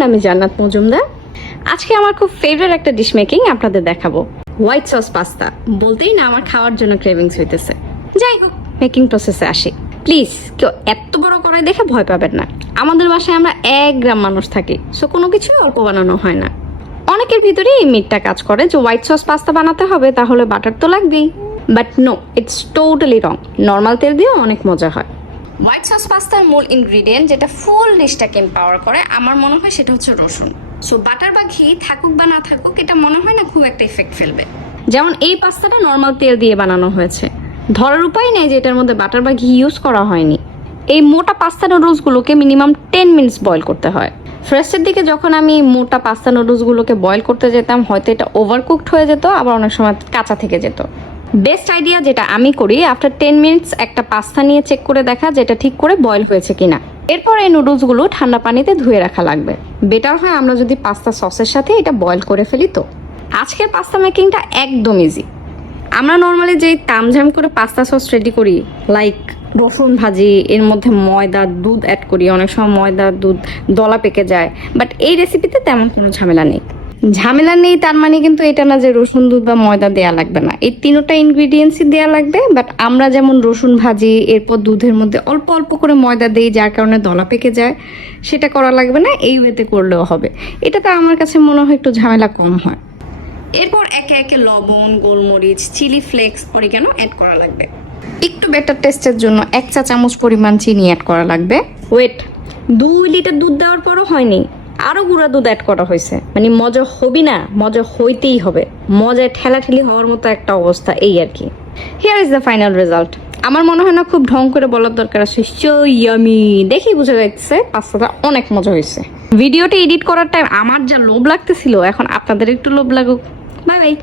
Everyone, আমি জান্নাত মজুমদার। আজকে আমার খুব ফেভারিট একটা ডিশ মেকিং আপনাদের দেখাবো, হোয়াইট সস পাস্তা। বলতেই না আমার খাওয়ার জন্য ক্রেভিংস হইতেছে। যাই হোক, মেকিং প্রসেসে আসি। প্লিজ কেউ এত বড় কড়াই দেখে ভয় পাবেন না। আমাদের বাসায় আমরা 1 গ্রাম মানুষ থাকি, সো কোনো কিছুই অল্প বানানো হয় না। অনেকের ভিতরে এই মিথটা কাজ করে যে হোয়াইট সস পাস্তা বানাতে হবে, তাহলে বাটার তো লাগবেই। But no, it's totally wrong. Normal তেল দিয়েও অনেক মজা হয়। হোয়াইট সস পাস্তার মূল ইনগ্রিডিয়েন্ট যেটা ফুল ডিশটাকে এম্পাওয়ার করে আমার মনে হয় সেটা হচ্ছে রসুন। সো বাটার বা ঘি থাকুক বা না থাকুক, এটা মনে হয় না খুব একটা ইফেক্ট ফেলবে। যেমন এই পাস্তাটা নর্মাল তেল দিয়ে বানানো হয়েছে, ধরার উপায় নেই যে এটার মধ্যে বাটার বা ঘি ইউজ করা হয়নি। এই মোটা পাস্তা নুডলসগুলোকে মিনিমাম 10 মিনিটস বয়েল করতে হয়। ফার্স্টের দিকে যখন আমি মোটা পাস্তা নুডলসগুলোকে বয়েল করতে যেতাম, হয়তো এটা ওভারকুকড হয়ে যেত, আবার অনেক সময় কাঁচা থেকে যেত। বেস্ট আইডিয়া যেটা আমি করি, আফটার 10 মিনিটস একটা পাস্তা নিয়ে চেক করে দেখা যেটা ঠিক করে বয়েল হয়েছে কিনা। এরপর এই নুডলসগুলো ঠান্ডা পানিতে ধুয়ে রাখা লাগবে। বেটার হয় আমরা যদি পাস্তা সসের সাথে এটা বয়েল করে ফেলি। তো আজকের পাস্তা মেকিংটা একদম ইজি। আমরা নর্মালি যেই তামঝাম করে পাস্তা সস রেডি করি, লাইক রসুন ভাজি, এর মধ্যে ময়দা দুধ অ্যাড করি, অনেক সময় ময়দা দুধ দলা পেকে যায়। বাট এই রেসিপিতে তেমন কোনো ঝামেলা নেই। ঝামেলা নেই তার মানে কিন্তু এটা না যে রসুন দুধ বা ময়দা দেয়া লাগবে না, এই তিনটা ইনগ্রিডিয়েন্টসই দেয়া লাগবে। বাট আমরা যেমন রসুন ভাজি, এরপর দুধের মধ্যে অল্প অল্প করে ময়দা দিই, যার কারণে দলা পেকে যায়, সেটা করা লাগবে না। এই ওয়েতে করলেও হবে। এটাতে আমার কাছে মনে হয় একটু ঝামেলা কম হয়। এরপর একে একে লবণ, গোলমরিচ, চিলি ফ্লেক্স, অরিগানো অ্যাড করা লাগবে। একটু বেটার টেস্টের জন্য 1 চা চামচ পরিমাণ চিনি অ্যাড করা লাগবে। ওয়েট, 2 লিটার দুধ দেওয়ার পরও হয়নি, আরও গুঁড়া দুধ অ্যাড করা হয়েছে। মানে মজা হবি না, মজা হইতেই হবে। মজায় ঠেলাঠেলি হওয়ার মতো একটা অবস্থা, এই আর কি। Here is the final result. আমার মনে হয় না খুব ঢং করে বলার দরকার আছে। সো ইয়ামি, দেখি বোঝা যাচ্ছে পাস্তাটা অনেক মজা হয়েছে। ভিডিওটা এডিট করার টাইম আমার যা লোভ লাগতেছিল, এখন আপনাদের একটু লোভ লাগুক। Bye bye.